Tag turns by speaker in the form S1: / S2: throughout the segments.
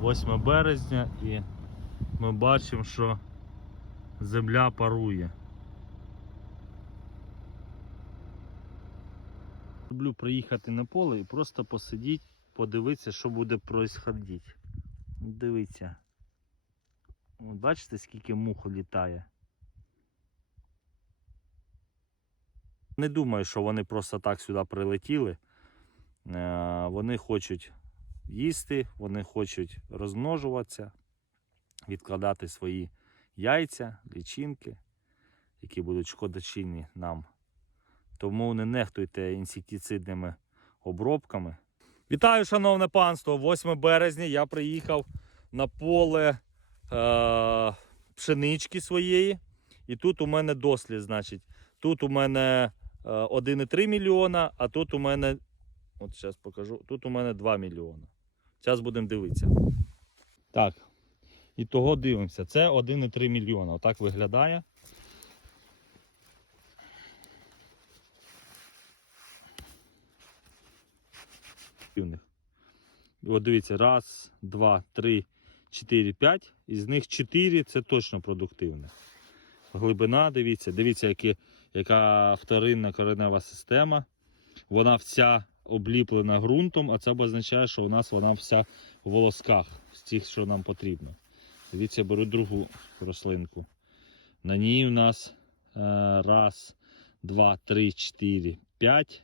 S1: 8 березня і ми бачимо, що земля парує. Люблю приїхати на поле і просто посидіти, подивитися, що буде происходити. Дивіться. От бачите, скільки мух літає. Не думаю, що вони просто так сюди прилетіли. Е, Вони хочуть їсти, вони хочуть розмножуватися, відкладати свої яйця, лічинки, які будуть шкодочинні нам. Тому не нехтуйте інсектицидними обробками. Вітаю, шановне панство! 8 березня я приїхав на поле е- пшенички своєї. І тут у мене дослід, значить. Тут у мене е, 1,3 мільйона, а тут у мене, от зараз покажу, тут у мене 2 мільйона. Зараз будемо дивитися. Так. І того дивимося. Це 1,3 мільйона. Отак виглядає. От дивіться, раз, два, три, чотири, п'ять. Із них чотири це точно продуктивне. Глибина, дивіться, дивіться, які, яка вторинна коренева система. Вона вся обліплена ґрунтом, а це означає, що у нас вона вся в волосках, з тих, що нам потрібно. Дивіться, беру другу рослинку. На ній у нас е, раз, два, три, чотири, п'ять.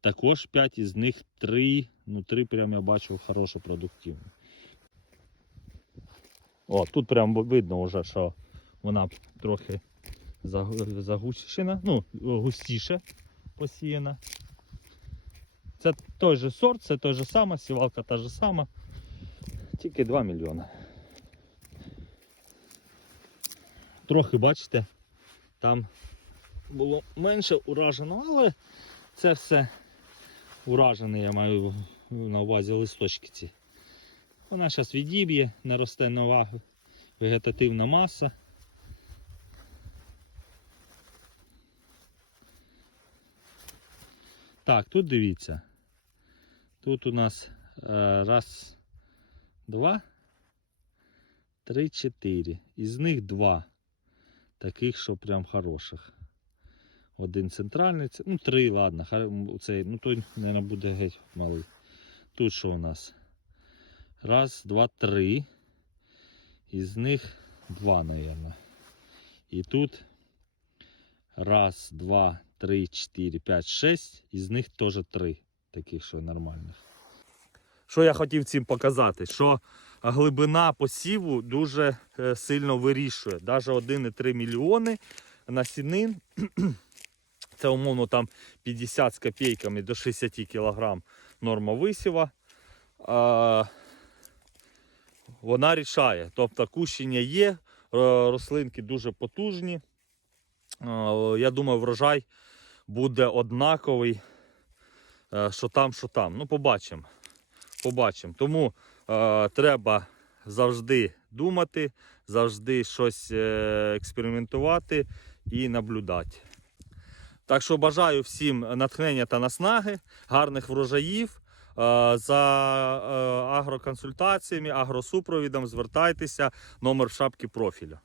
S1: Також 5 із них 3, ну 3 прям я бачу хорошо продуктивно. О, тут прям видно вже, що вона трохи загущена, ну, густіше посіяна. Це той же сорт, це той же сама, сівалка та ж сама. Тільки 2 мільйони. Трохи, бачите, там було менше уражено, але це все уражене, я маю на увазі листочки ці. Вона зараз відіб'є, наросте нова вегетативна маса. Так, тут дивіться. Тут у нас е, раз, два, три, чотири. Із них два. Таких, що прям хороших. Один центральний, ну три, ладно, цей, ну той, мабуть, буде геть малий. Тут що у нас? Раз, два, три. Із них два, мабуть. І тут раз, два, три, чотири, п'ять, шесть. Із них теж три. Таких, що нормальних. Що я хотів цим показати? Що глибина посіву дуже е, сильно вирішує. Навіть 1,3 мільйони насінин. Це умовно там 50 з копійками до 60 кг норма висіва. Вона рішає. Тобто кущення є, рослинки дуже потужні. Я думаю, врожай буде однаковий, що там, що там. Ну, побачимо. Побачимо. Тому е, треба завжди думати, завжди щось е, експериментувати і наблюдати. Так що бажаю всім натхнення та наснаги, гарних врожаїв. Е, За е, агроконсультаціями, агросупровідом звертайтеся, номер в шапці профіля.